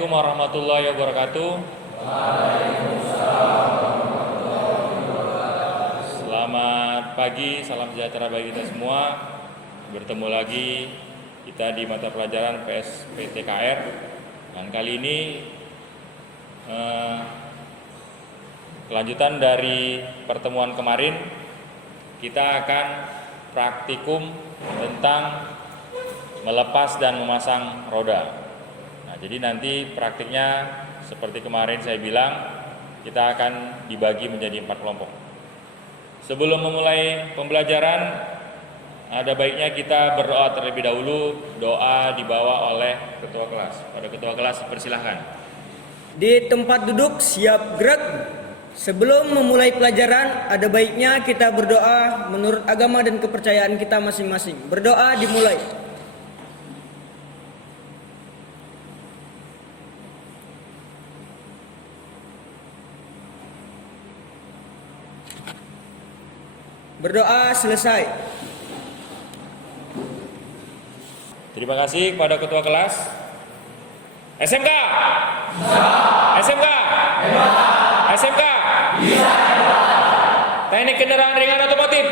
Assalamualaikum warahmatullahi wabarakatuh. Selamat pagi, salam sejahtera bagi kita semua. Bertemu lagi kita di mata pelajaran PSPTKR. Dan kali ini kelanjutan dari pertemuan kemarin, kita akan praktikum tentang melepas dan memasang roda. Nah, jadi nanti praktiknya seperti kemarin saya bilang, kita akan dibagi menjadi 4 kelompok. Sebelum memulai pembelajaran, ada baiknya kita berdoa terlebih dahulu. Doa dibawa oleh ketua kelas. Pada ketua kelas persilahkan. Di tempat duduk siap gerak. Sebelum memulai pelajaran, ada baiknya kita berdoa menurut agama dan kepercayaan kita masing-masing. Berdoa dimulai. Berdoa selesai. Terima kasih kepada ketua kelas. SMK. SMK. SMK. Teknik kendaraan ringan otomotif.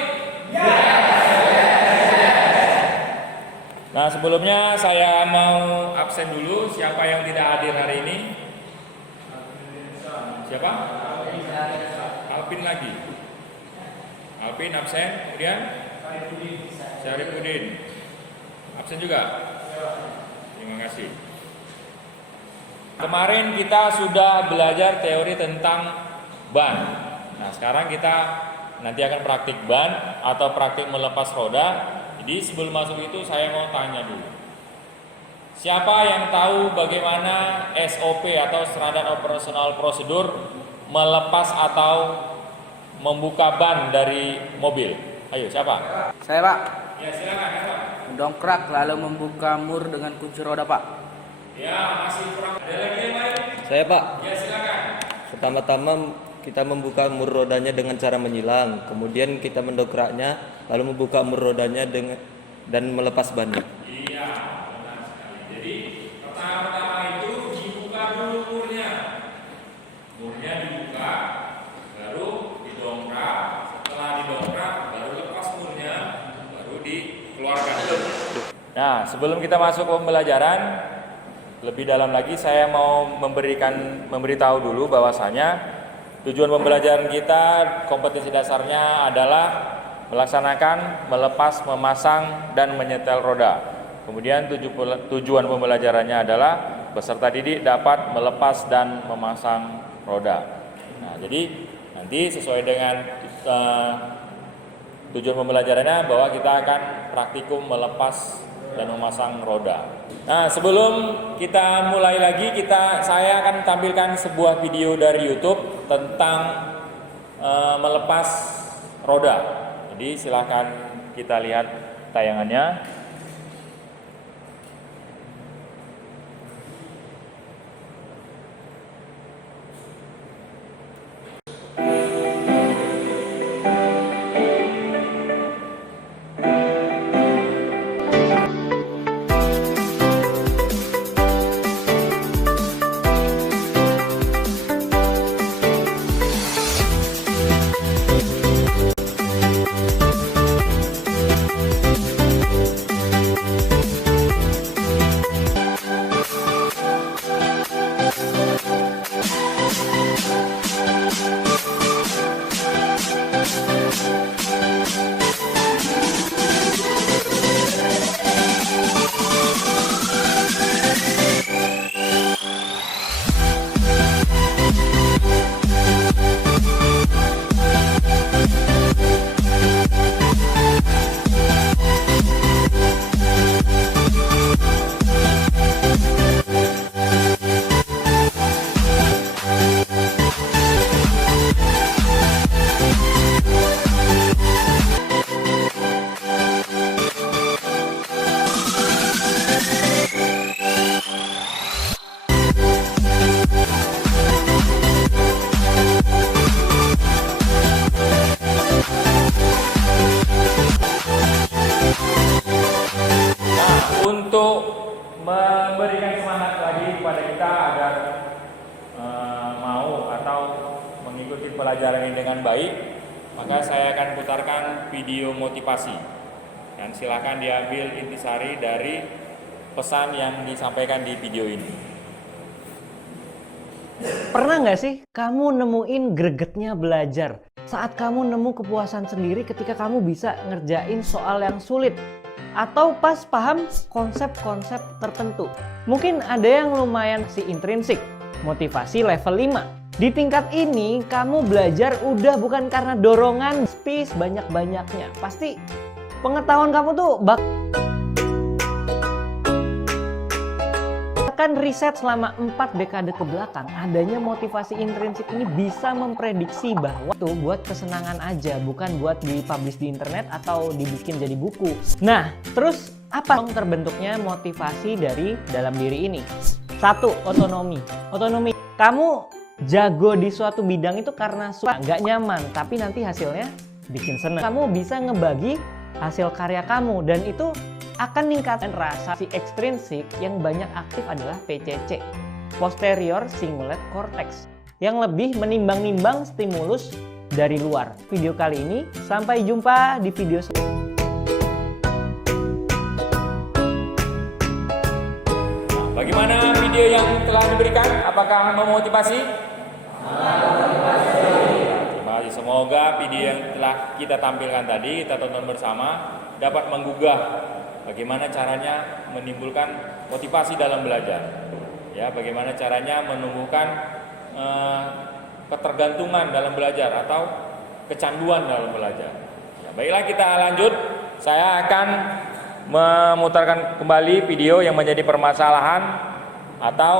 Nah, sebelumnya saya mau absen dulu. Siapa yang tidak hadir hari ini? Siapa? Alvin lagi. Alvin absen. Kemudian Syarifudin absen juga. Terima kasih. Kemarin kita sudah belajar teori tentang ban. Nah, sekarang kita nanti akan praktik ban atau praktik melepas roda. Jadi sebelum masuk itu saya mau tanya dulu. Siapa yang tahu bagaimana SOP atau standar operasional prosedur melepas atau membuka ban dari mobil? Ayo, siapa? Saya, Pak. Ya, silakan, Pak. Mendongkrak lalu membuka mur dengan kunci roda, Pak. Ya, masih kurang. Ada lagi yang lain? Saya, Pak. Ya, silakan. Pertama-tama kita membuka mur rodanya dengan cara menyilang, kemudian kita mendongkraknya, lalu membuka mur rodanya dan melepas bannya. Iya, benar sekali. Jadi pertama-tama itu dibuka dulu murnya. Murnya dibuka, baru didongkrak. Setelah didongkrak, baru lepas murnya, baru dikeluarkan. Nah, sebelum kita masuk ke pembelajaran lebih dalam lagi, saya mau memberitahu dulu bahwasanya tujuan pembelajaran kita, kompetensi dasarnya adalah melaksanakan, melepas, memasang, dan menyetel roda. Kemudian tujuan pembelajarannya adalah peserta didik dapat melepas dan memasang roda. Nah, jadi nanti sesuai dengan tujuan pembelajarannya bahwa kita akan praktikum melepas dan memasang roda. Nah, sebelum kita mulai lagi, saya akan tampilkan sebuah video dari YouTube tentang melepas roda. Jadi silakan kita lihat tayangannya. pelajaran ini dengan baik, maka saya akan putarkan video motivasi. Dan silakan diambil intisari dari pesan yang disampaikan di video ini. Pernah nggak sih kamu nemuin gregetnya belajar? Saat kamu nemu kepuasan sendiri ketika kamu bisa ngerjain soal yang sulit? Atau pas paham konsep-konsep tertentu? Mungkin ada yang lumayan si intrinsik, motivasi level 5. Di tingkat ini kamu belajar udah bukan karena dorongan space banyak-banyaknya. Pasti pengetahuan kamu tuh bahkan riset selama 4 dekade ke belakang, adanya motivasi intrinsik ini bisa memprediksi bahwa tuh buat kesenangan aja, bukan buat dipublish di internet atau dibikin jadi buku. Nah, terus apa dong terbentuknya motivasi dari dalam diri ini? 1. Otonomi. Otonomi. Kamu jago di suatu bidang itu karena suka, nggak nyaman, tapi nanti hasilnya bikin seneng. Kamu bisa ngebagi hasil karya kamu dan itu akan meningkatkan rasa si ekstrinsik yang banyak aktif adalah PCC, posterior cingulate cortex, yang lebih menimbang-nimbang stimulus dari luar. Video kali ini, sampai jumpa di video selanjutnya. Bagaimana video yang telah diberikan? Apakah memotivasi? Terima kasih. Semoga video yang telah kita tampilkan tadi, kita tonton bersama, dapat menggugah bagaimana caranya menimbulkan motivasi dalam belajar. Ya, bagaimana caranya menumbuhkan ketergantungan dalam belajar atau kecanduan dalam belajar. Ya, baiklah, kita lanjut. Saya akan memutarkan kembali video yang menjadi permasalahan atau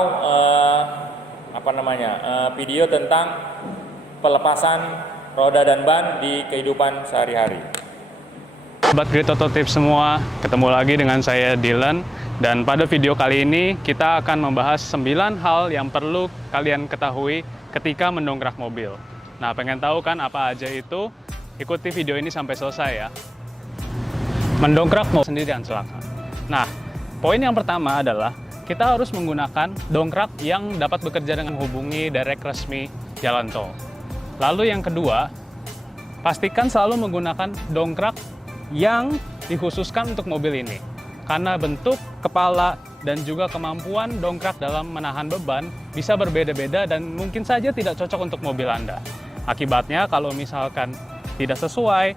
video tentang pelepasan roda dan ban di kehidupan sehari-hari. Sobat Great Auto Tips semua, ketemu lagi dengan saya Dylan, dan pada video kali ini kita akan membahas 9 hal yang perlu kalian ketahui ketika mendongkrak mobil. Nah, pengen tahu kan apa aja itu? Ikuti video ini sampai selesai ya. Mendongkrak mobil sendirian celaka. Nah, poin yang pertama adalah kita harus menggunakan dongkrak yang dapat bekerja dengan menghubungi direct resmi jalan tol. Lalu yang kedua, pastikan selalu menggunakan dongkrak yang dikhususkan untuk mobil ini. Karena bentuk, kepala, dan juga kemampuan dongkrak dalam menahan beban bisa berbeda-beda dan mungkin saja tidak cocok untuk mobil Anda. Akibatnya kalau misalkan tidak sesuai,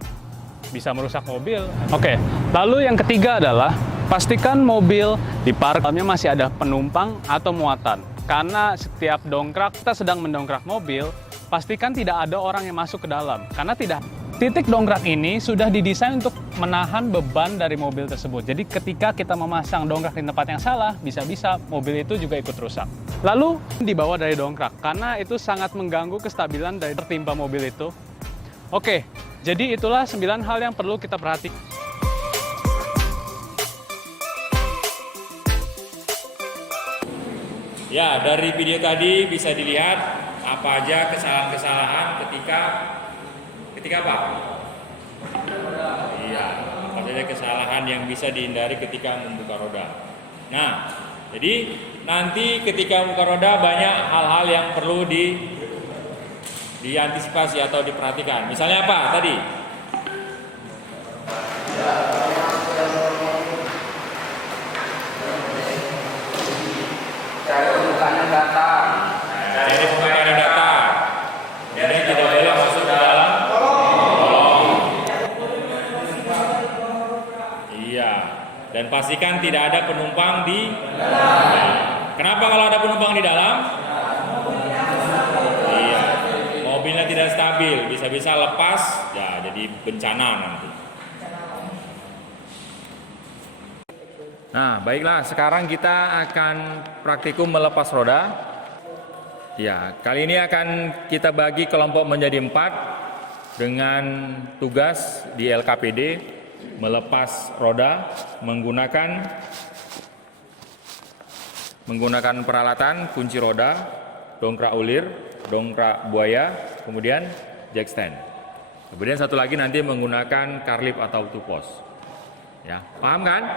bisa merusak mobil. Oke, lalu yang ketiga adalah pastikan mobil di dalamnya masih ada penumpang atau muatan. Karena setiap dongkrak, kita sedang mendongkrak mobil, pastikan tidak ada orang yang masuk ke dalam. Karena titik dongkrak ini sudah didesain untuk menahan beban dari mobil tersebut. Jadi ketika kita memasang dongkrak di tempat yang salah, bisa-bisa mobil itu juga ikut rusak. Lalu dibawa dari dongkrak, karena itu sangat mengganggu kestabilan dari tertimpa mobil itu. Oke, jadi itulah 9 hal yang perlu kita perhatikan. Ya, dari video tadi bisa dilihat apa aja kesalahan-kesalahan ketika apa? Iya, apa saja kesalahan yang bisa dihindari ketika membuka roda. Nah, jadi nanti ketika membuka roda banyak hal-hal yang perlu diantisipasi atau diperhatikan. Misalnya apa tadi? Cari pembukaan yang datar. Jadi pembukaan yang datar. Jadi tidak boleh masuk ke dalam kolong. Iya. Dan pastikan tidak ada penumpang di dalam. Kenapa kalau ada penumpang di dalam? Iya. Mobilnya tidak stabil, bisa-bisa lepas, ya jadi bencana nanti. Nah, baiklah, sekarang kita akan praktikum melepas roda. Ya, kali ini akan kita bagi kelompok menjadi 4 dengan tugas di LKPD melepas roda menggunakan peralatan kunci roda, dongkrak ulir, dongkrak buaya, kemudian jack stand. Kemudian satu lagi nanti menggunakan carlip atau tupos. Ya, paham kan?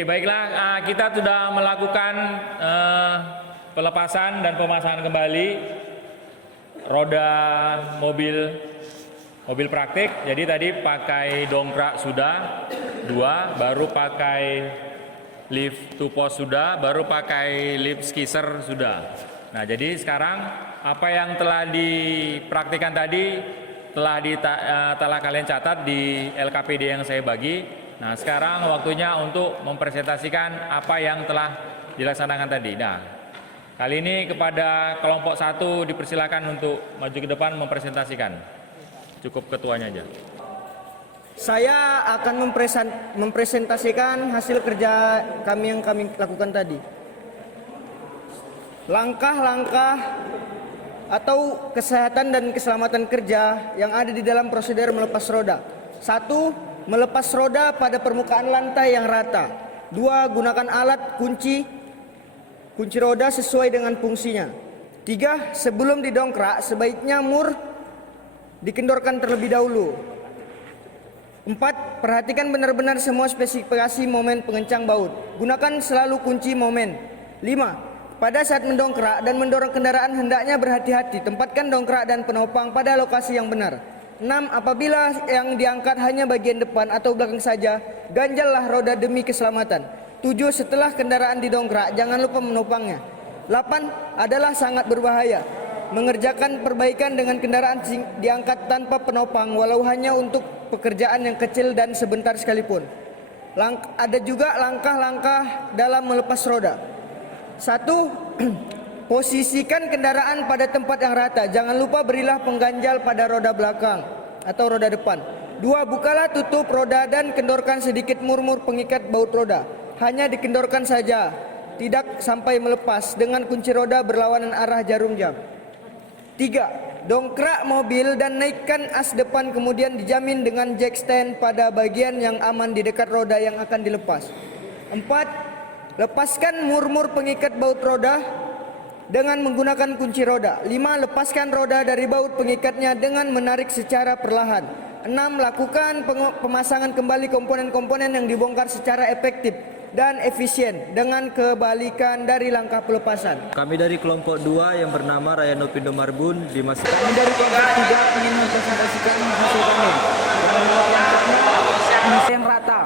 Oke, baiklah, kita sudah melakukan pelepasan dan pemasangan kembali roda mobil praktik. Jadi tadi pakai dongkrak sudah 2, baru pakai lift to post sudah, baru pakai lift skisser sudah. Nah, jadi sekarang apa yang telah dipraktikkan tadi telah kalian catat di LKPD yang saya bagi. Nah, sekarang waktunya untuk mempresentasikan apa yang telah dilaksanakan tadi. Nah, kali ini kepada kelompok 1 dipersilakan untuk maju ke depan mempresentasikan. Cukup ketuanya aja. Saya akan mempresentasikan hasil kerja kami yang kami lakukan tadi. Langkah-langkah atau kesehatan dan keselamatan kerja yang ada di dalam prosedur melepas roda. 1. Melepas roda pada permukaan lantai yang rata. 2. Gunakan alat kunci roda sesuai dengan fungsinya. 3. Sebelum didongkrak, sebaiknya mur dikendorkan terlebih dahulu. 4. Perhatikan benar-benar semua spesifikasi momen pengencang baut. Gunakan selalu kunci momen. 5. Pada saat mendongkrak dan mendorong kendaraan hendaknya berhati-hati. Tempatkan dongkrak dan penopang pada lokasi yang benar. 6. Apabila yang diangkat hanya bagian depan atau belakang saja, ganjallah roda demi keselamatan. 7. Setelah kendaraan didongkrak, jangan lupa menopangnya. 8. Adalah sangat berbahaya mengerjakan perbaikan dengan kendaraan diangkat tanpa penopang, walau hanya untuk pekerjaan yang kecil dan sebentar sekalipun. Ada juga langkah-langkah dalam melepas roda. 1. Posisikan kendaraan pada tempat yang rata. Jangan lupa berilah pengganjal pada roda belakang atau roda depan. 2. Bukalah tutup roda dan kendorkan sedikit mur-mur pengikat baut roda. Hanya dikendorkan saja, tidak sampai melepas dengan kunci roda berlawanan arah jarum jam. 3. Dongkrak mobil dan naikkan as depan, kemudian dijamin dengan jack stand pada bagian yang aman di dekat roda yang akan dilepas. 4. Lepaskan mur-mur pengikat baut roda dengan menggunakan kunci roda. 5. Lepaskan roda dari baut pengikatnya dengan menarik secara perlahan. 6. Lakukan pemasangan kembali komponen-komponen yang dibongkar secara efektif dan efisien dengan kebalikan dari langkah pelepasan. Kami dari kelompok 2 yang bernama Rayano Pindo Marbun dimasukkan. Kami dari kelompok 3 ingin mempresentasikan hasil kami. Mesin rata.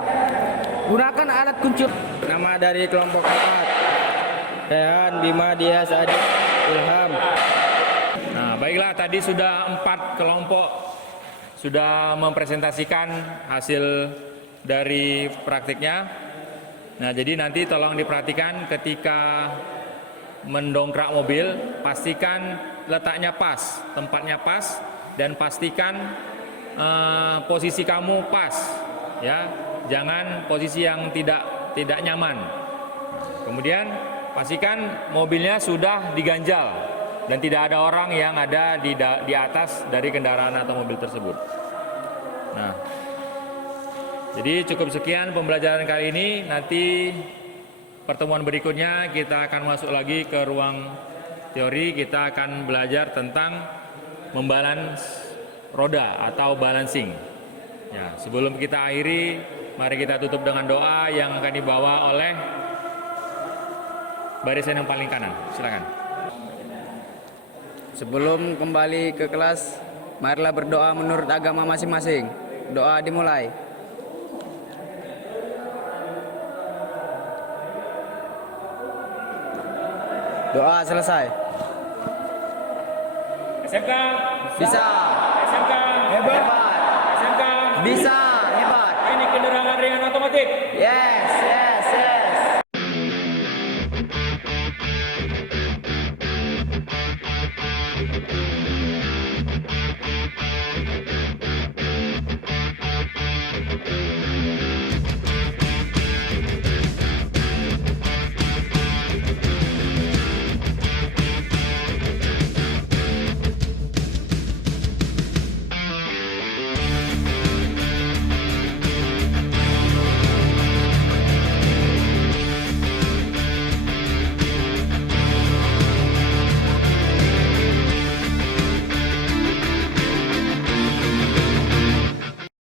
Gunakan alat kunci. Nama dari kelompok 4. Rehan, Bima, Dias, Adi, Ilham. Nah, baiklah, tadi sudah 4 kelompok sudah mempresentasikan hasil dari praktiknya. Nah, jadi nanti tolong diperhatikan ketika mendongkrak mobil, pastikan letaknya pas, tempatnya pas, dan pastikan posisi kamu pas, ya, jangan posisi yang tidak nyaman. Kemudian pastikan mobilnya sudah diganjal dan tidak ada orang yang ada di atas dari kendaraan atau mobil tersebut. Nah, jadi cukup sekian pembelajaran kali ini. Nanti pertemuan berikutnya kita akan masuk lagi ke ruang teori. Kita akan belajar tentang membalance roda atau balancing. Ya, sebelum kita akhiri, mari kita tutup dengan doa yang akan dibawa oleh barisan yang paling kanan. Silakan. Sebelum kembali ke kelas, marilah berdoa menurut agama masing-masing. Doa dimulai. Doa selesai. SMK Bisa. SMK Hebat. SMK Bisa. Hebat. ini kendaraan ringan otomatis. Yes, yes, yes.